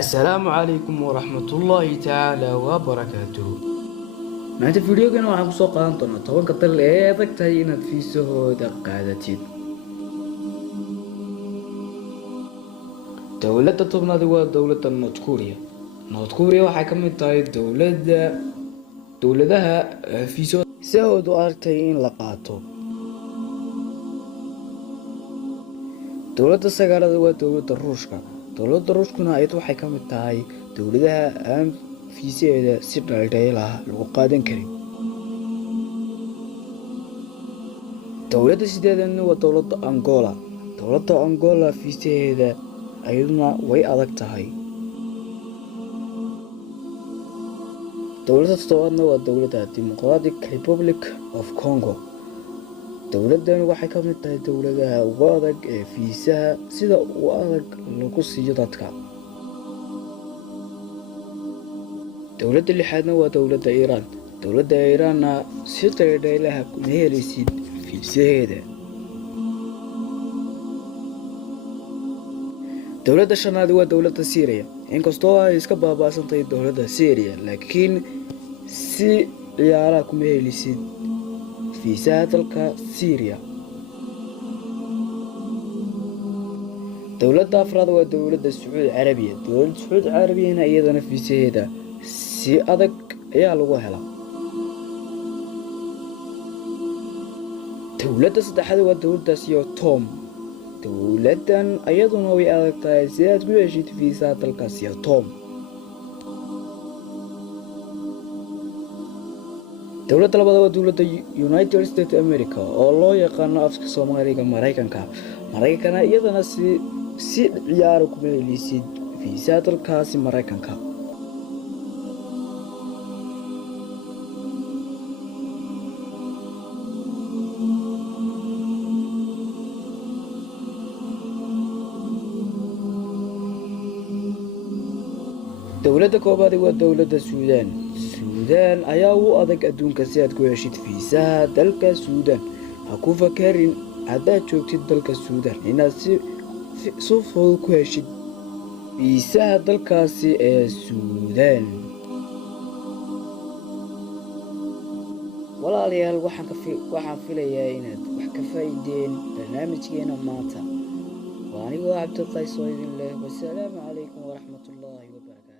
السلام عليكم ورحمة الله تعالى وبركاته. maanta fiidiyogan waxaan ku soo qaadan doonaa 10 dal ee adag tahay inaad fiisahooda qaadatid. dowladda tobnaad waa dowladda North Korea. North Korea waxay ka mid tahay dowladaha fiisahoodu aragtay in la qaato. dowladda sagaalaad waa dowladda Ruushka. dowladda Ruushkuna ayadu waxay ka mid tahay dowladaha aan fiisaheeda si dhaldheel ah lagu qaadan karin. dowladda sideedaadna waa dowladda Angola. dowladda Angola fiisaheeda ayaduna way adag tahay. dowladda toddobaadna waa dowladda Democratic Republic of Congo. dowladdan waxay ka mid tahay dowladaha ugu adag ee fiisaha sida ugu adag lagu siiyo dadka. dowladda lixaadna waa dowladda Iran. dowladda Iranna si dhaldheelaha kuma helaysid fiisaheeda. dowladda shanaad waa dowladda Syria. inkastoo ay iska baaba'san tahay dowladda Syria laakiin si ciyaaraha kuma helaysid fiisaha dalka Syria. dowladda afraad waa dowladda Sacuudi Carabiya. dowladda Sacuudi Carabiyana iyadana fiisaheeda si adag ayaa lagu helaa. dowladda saddexaad waa dowladda Sao Tome. dowladdan ayaduna way adag tahay si aad ku heshid fiisaha dalka Sao Tome. dowladda labaad waa dowladda United States America oo loo yaqaano afka Soomaaliga Mareykanka. Mareykankana iyadana si ciyaar kuma helaysid fiisaha dalkaasi Mareykanka. dowladda koobaad waa dowladda Suudaan. Suudaan ayaa u adag adduunka si aad ku heshid fiisaha dalka Suudaan. Ha ku fakerin haddaad joogtid dalka Suudaan inaad si fudud ku heshid fiisaha dalkaasi ee Suudaan. walaalayaal waxaan filayaa inaad wax ka faa'iideen barnaamijkeena maanta. وأنا عبد القيس وإذن الله والسلام عليكم ورحمة الله وبركاته.